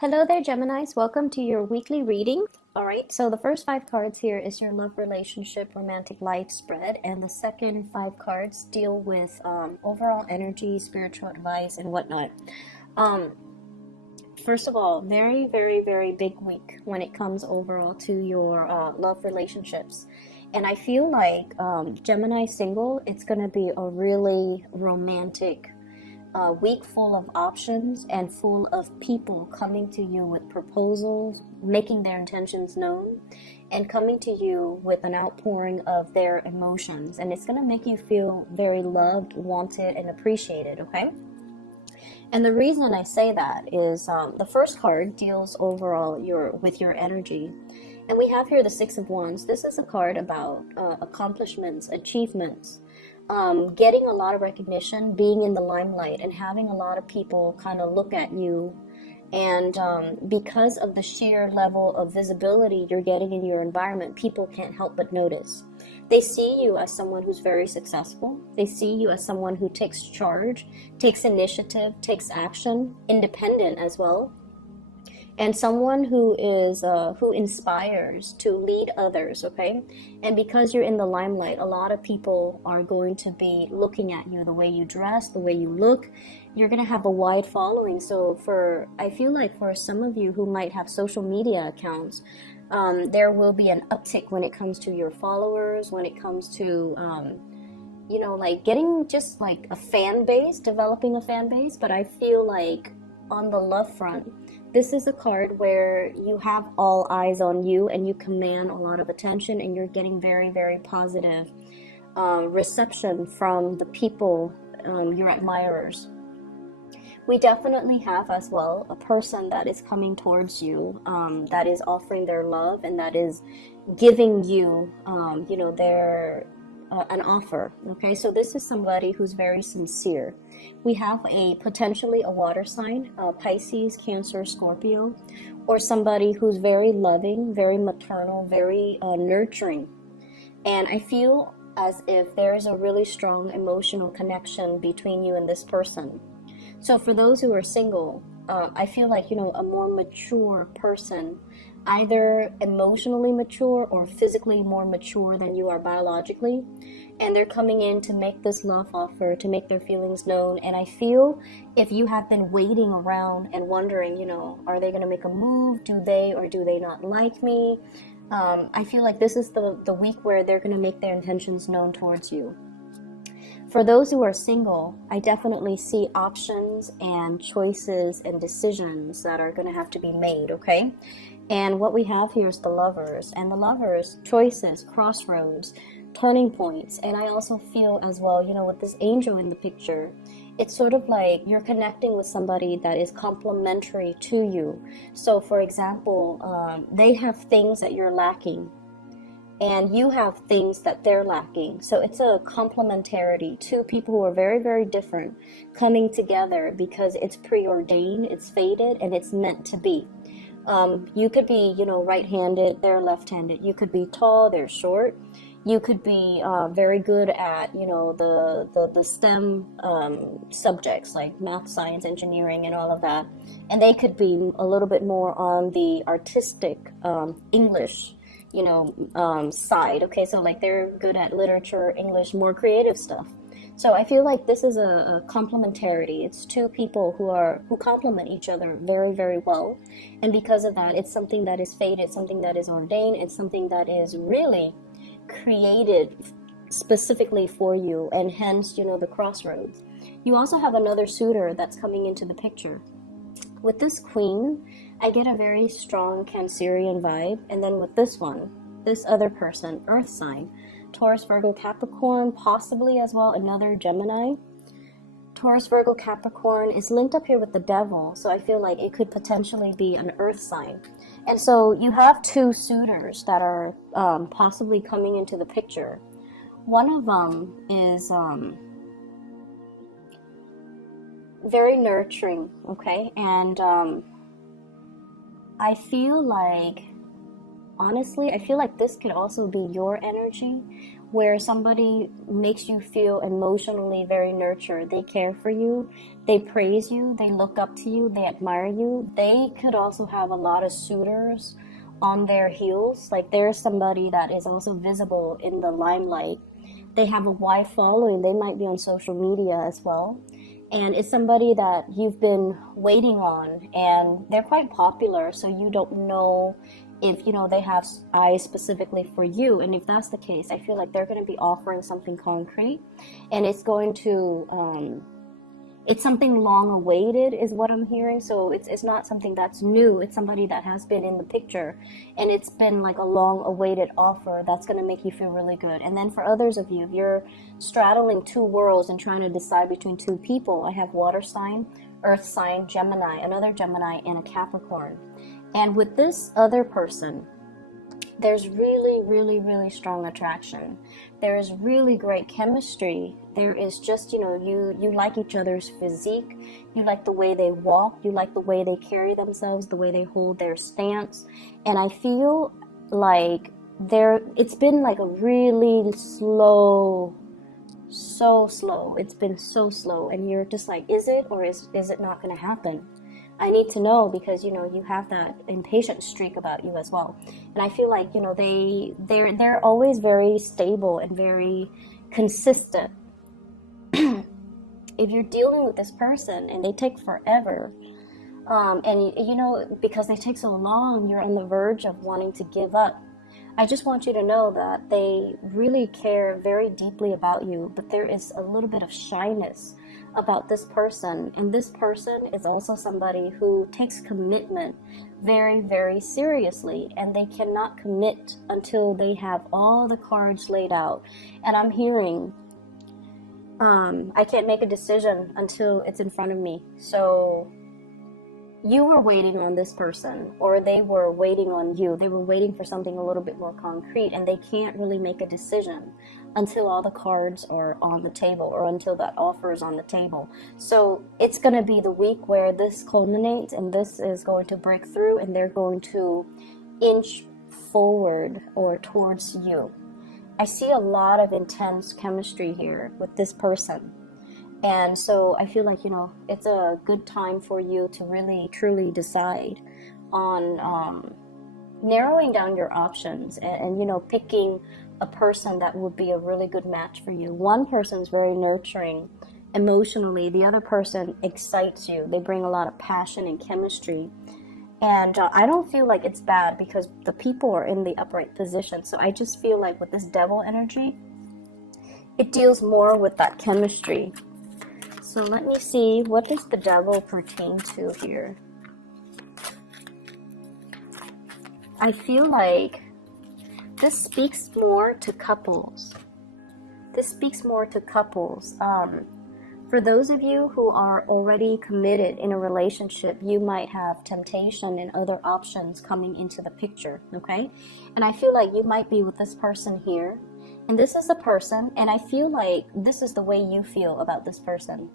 Hello there, Geminis. Welcome to your weekly reading. All right, so the first five cards here is your love, relationship, romantic life spread, and the second five cards deal with overall energy, spiritual advice, and whatnot. Um, First of all, very, very, very big week when it comes overall to your love relationships. And I feel like Gemini single, it's going to be a really romantic a week full of options and full of people coming to you with proposals, making their intentions known, and coming to you with an outpouring of their emotions. And it's going to make you feel very loved, wanted, and appreciated, okay? And the reason I say that is the first card deals overall with your energy. And we have here the Six of Wands. This is a card about accomplishments, achievements, getting a lot of recognition, being in the limelight, and having a lot of people kind of look at you. And because of the sheer level of visibility you're getting in your environment, people can't help but notice. They see you as someone who's very successful. They see you as someone who takes charge, takes initiative, takes action, independent as well, and someone who is who inspires to lead others, okay? And because you're in the limelight, a lot of people are going to be looking at you, the way you dress, the way you look. You're going to have a wide following. So I feel like for some of you who might have social media accounts, there will be an uptick when it comes to your followers, when it comes to like getting just like a fan base, developing a fan base. But I feel like on the love front, this is a card where you have all eyes on you and you command a lot of attention, and you're getting very, very positive reception from the people, your admirers. We definitely have as well a person that is coming towards you, that is offering their love and that is giving you, their an offer. Okay, so this is somebody who's very sincere. We have potentially a water sign, Pisces, Cancer, Scorpio, or somebody who's very loving, very maternal, very nurturing. And I feel as if there is a really strong emotional connection between you and this person. So for those who are single, I feel like, a more mature person, either emotionally mature or physically more mature than you are biologically, and they're coming in to make this love offer, to make their feelings known. And I feel if you have been waiting around and wondering, are they going to make a move? Do they or do they not like me? I feel like this is the week where they're going to make their intentions known towards you. For those who are single, I definitely see options and choices and decisions that are going to have to be made, okay? And what we have here is the Lovers. And the Lovers, choices, crossroads, turning points. And I also feel as well, with this angel in the picture, it's sort of like you're connecting with somebody that is complementary to you. So for example, they have things that you're lacking, and you have things that they're lacking. So it's a complementarity. Two people who are very, very different coming together because it's preordained, it's fated, and it's meant to be. You could be, right-handed, they're left-handed. You could be tall, they're short. You could be very good at, the STEM subjects like math, science, engineering, and all of that. And they could be a little bit more on the artistic English side. Okay, so like they're good at literature, English, more creative stuff. So I feel like this is a complementarity. It's two people who complement each other very, very well. And because of that, it's something that is fated, something that is ordained, it's something that is really created specifically for you, and hence, the crossroads. You also have another suitor that's coming into the picture. With this queen, I get a very strong Cancerian vibe. And then with this one, this other person, earth sign, Taurus, Virgo, Capricorn, possibly as well another Gemini. Taurus, Virgo, Capricorn is linked up here with the devil. So I feel like it could potentially be an earth sign. And so you have two suitors that are possibly coming into the picture. One of them is very nurturing, okay? And I feel like, honestly, I feel like this could also be your energy, where somebody makes you feel emotionally very nurtured. They care for you, they praise you, they look up to you, they admire you. They could also have a lot of suitors on their heels. Like there's somebody that is also visible in the limelight. They have a wide following. They might be on social media as well. And it's somebody that you've been waiting on, and they're quite popular, so you don't know if they have eyes specifically for you. And if that's the case, I feel like they're going to be offering something concrete, and it's going to it's something long awaited is what I'm hearing. So it's not something that's new. It's somebody that has been in the picture, and it's been like a long awaited offer that's going to make you feel really good. And then for others of you, if you're straddling two worlds and trying to decide between two people, I have water sign, earth sign, Gemini, another Gemini, and a Capricorn. And with this other person, there's really, really, really strong attraction. There is really great chemistry. There is just, you like each other's physique. You like the way they walk. You like the way they carry themselves, the way they hold their stance. And I feel like it's been like a really slow, so slow. It's been so slow. And you're just like, is it or is it not going to happen? I need to know, because you have that impatient streak about you as well. And I feel like they're always very stable and very consistent. If you're dealing with this person and they take forever, and because they take so long, you're on the verge of wanting to give up. I just want you to know that they really care very deeply about you, but there is a little bit of shyness about this person. And this person is also somebody who takes commitment very, very seriously, and they cannot commit until they have all the cards laid out. And I'm hearing, I can't make a decision until it's in front of me. So you were waiting on this person, or they were waiting on you. They were waiting for something a little bit more concrete, and they can't really make a decision until all the cards are on the table, or until that offer is on the table. So it's going to be the week where this culminates, and this is going to break through, and they're going to inch forward or towards you. I see a lot of intense chemistry here with this person. And so I feel like, it's a good time for you to really, truly decide on narrowing down your options and picking a person that would be a really good match for you. One person is very nurturing emotionally. The other person excites you. They bring a lot of passion and chemistry. And I don't feel like it's bad, because the people are in the upright position. So I just feel like with this devil energy, it deals more with that chemistry. So let me see, what does the devil pertain to here? I feel like this speaks more to couples. This speaks more to couples. For those of you who are already committed in a relationship, you might have temptation and other options coming into the picture, okay? And I feel like you might be with this person here. And this is the person, and I feel like this is the way you feel about this person.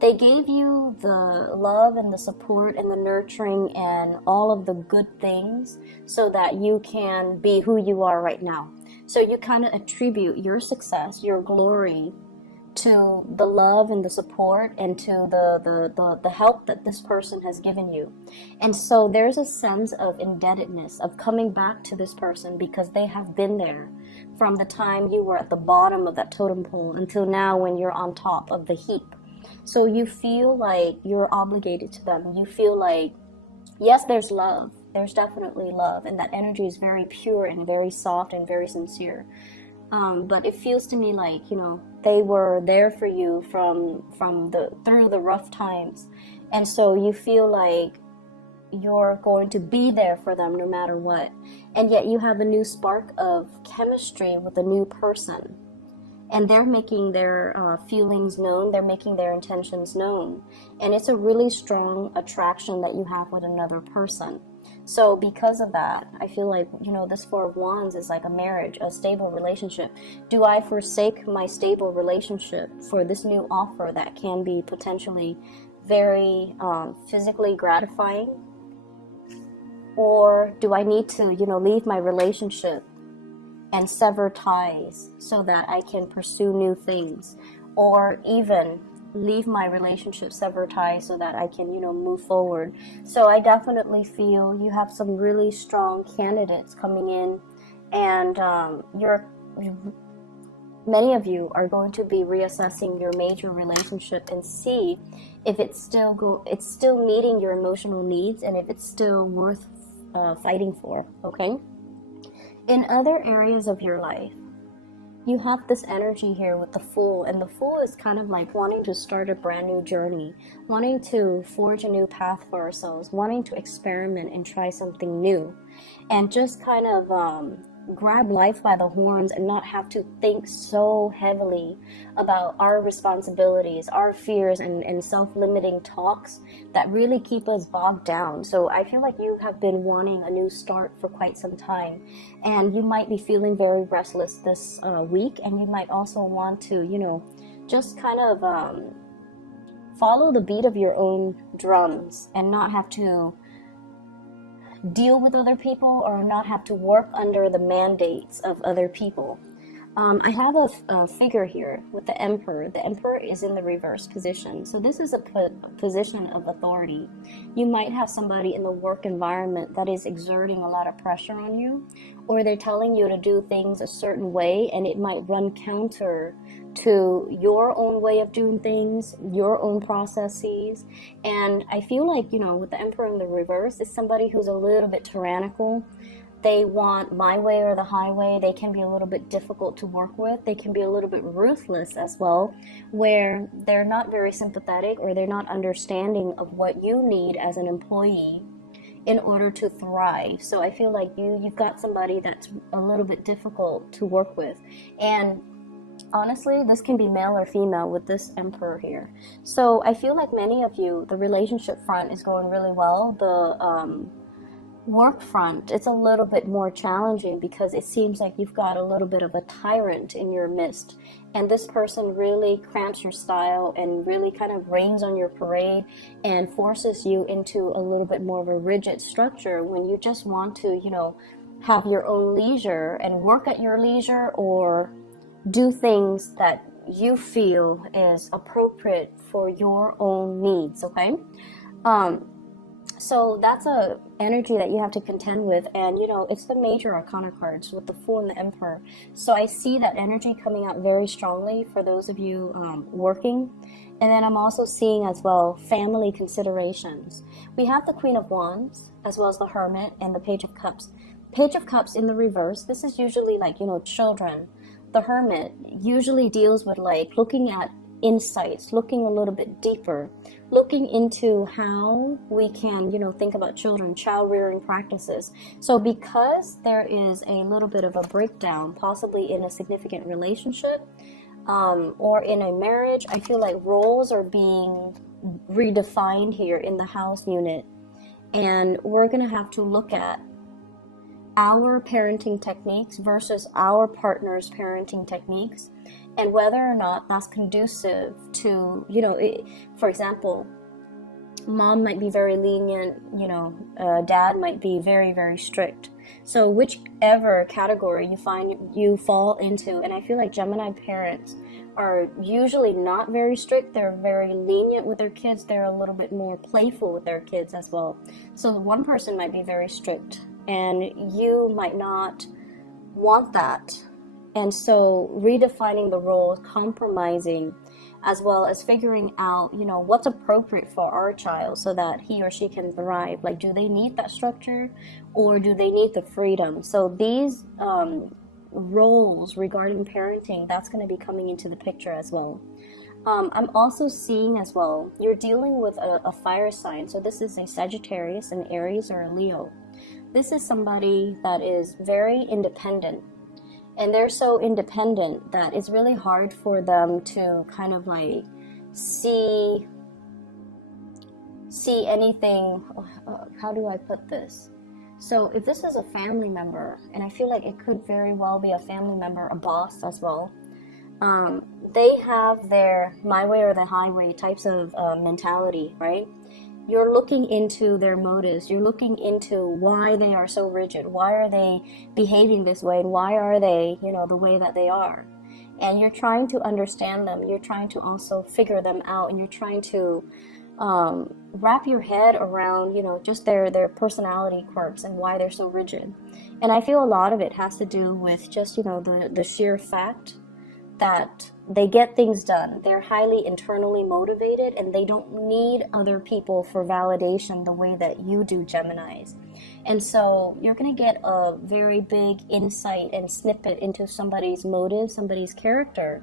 They gave you the love and the support and the nurturing and all of the good things so that you can be who you are right now. So you kind of attribute your success, your glory, to the love and the support and to the help that this person has given you. And so there's a sense of indebtedness, of coming back to this person, because they have been there from the time you were at the bottom of that totem pole until now when you're on top of the heap. So you feel like you're obligated to them. You feel like, yes, there's love. There's definitely love. And that energy is very pure and very soft and very sincere. But it feels to me like, they were there for you through the rough times. And so you feel like you're going to be there for them no matter what. And yet you have a new spark of chemistry with a new person. And they're making their feelings known. They're making their intentions known. And it's a really strong attraction that you have with another person. So because of that, I feel like, this Four of Wands is like a marriage, a stable relationship. Do I forsake my stable relationship for this new offer that can be potentially very physically gratifying? Or do I need to, leave my relationship and sever ties so that I can pursue new things, or even leave my relationship, sever ties so that I can, move forward. So I definitely feel you have some really strong candidates coming in, and many of you are going to be reassessing your major relationship and see if it's still meeting your emotional needs, and if it's still worth fighting for. Okay. In other areas of your life, you have this energy here with the Fool, and the Fool is kind of like wanting to start a brand new journey, wanting to forge a new path for ourselves, wanting to experiment and try something new, and just kind of grab life by the horns and not have to think so heavily about our responsibilities, our fears, and self-limiting talks that really keep us bogged down. So I feel like you have been wanting a new start for quite some time, and you might be feeling very restless this week, and you might also want to, just kind of follow the beat of your own drums and not have to deal with other people, or not have to work under the mandates of other people. I have a figure here with the Emperor. The Emperor is in the reverse position. So this is a position of authority. You might have somebody in the work environment that is exerting a lot of pressure on you, or they're telling you to do things a certain way, and it might run counter to your own way of doing things, your own processes. And I feel like, with the Emperor in the reverse, it's somebody who's a little bit tyrannical. They want my way or the highway. They can be a little bit difficult to work with. They can be a little bit ruthless as well, where they're not very sympathetic, or they're not understanding of what you need as an employee in order to thrive. So I feel like you've got somebody that's a little bit difficult to work with. And honestly, this can be male or female with this Emperor here. So I feel like many of you, the relationship front is going really well. The work front, it's a little bit more challenging, because it seems like you've got a little bit of a tyrant in your midst, and this person really cramps your style and really kind of rains on your parade and forces you into a little bit more of a rigid structure, when you just want to, have your own leisure and work at your leisure, or do things that you feel is appropriate for your own needs. Okay. So that's a energy that you have to contend with, and it's the major arcana cards with the Fool and the Emperor. So I see that energy coming out very strongly for those of you working. And then I'm also seeing as well family considerations. We have the Queen of Wands, as well as the Hermit and the Page of Cups. Page of Cups in the reverse, this is usually like, children. The Hermit usually deals with like looking at insights, looking a little bit deeper, looking into how we can, think about children, child rearing practices. So because there is a little bit of a breakdown, possibly in a significant relationship, or in a marriage, I feel like roles are being redefined here in the house unit. And we're going to have to look at our parenting techniques versus our partner's parenting techniques, and whether or not that's conducive to, for example, mom might be very lenient, dad might be very, very strict. So whichever category you fall into, and I feel like Gemini parents are usually not very strict. They're very lenient with their kids. They're a little bit more playful with their kids as well. So one person might be very strict, and you might not want that. And so redefining the roles, compromising, as well as figuring out, what's appropriate for our child so that he or she can thrive. Like, do they need that structure, or do they need the freedom? So these roles regarding parenting, that's going to be coming into the picture as well. I'm also seeing as well, you're dealing with a fire sign. So this is a Sagittarius, an Aries, or a Leo. This is somebody that is very independent. And they're so independent that it's really hard for them to kind of like see anything. How do I put this? So if this is a family member, and I feel like it could very well be a family member, a boss as well, they have their my way or the highway types of mentality, right? you're looking into their motives. You're looking into why they are so rigid. Why are they behaving this way? And why are they, you know, the way that they are? And you're trying to understand them. You're trying to also figure them out. And you're trying to wrap your head around, you know, just their personality quirks and why they're so rigid. And I feel a lot of it has to do with just, you know, the sheer fact that they get things done. They're highly internally motivated and they don't need other people for validation the way that you do, Geminis. And so you're going to get a very big insight and snippet into somebody's motive, somebody's character.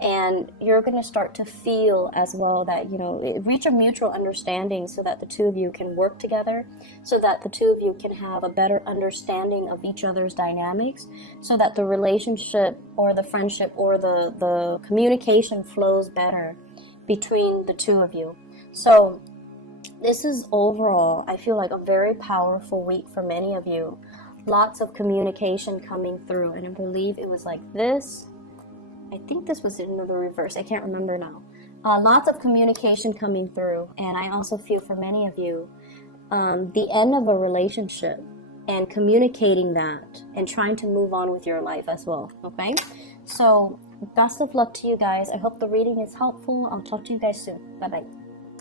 And you're going to start to feel as well that, you know, reach a mutual understanding so that the two of you can work together, so that the two of you can have a better understanding of each other's dynamics, so that the relationship or the friendship or the communication flows better between the two of you. So this is overall, I feel like, a very powerful week for many of you. Lots of communication coming through. And I believe it was like this. I think this was in the reverse. I can't remember now. Lots of communication coming through. And I also feel for many of you, the end of a relationship and communicating that and trying to move on with your life as well. Okay? So best of luck to you guys. I hope the reading is helpful. I'll talk to you guys soon. Bye-bye.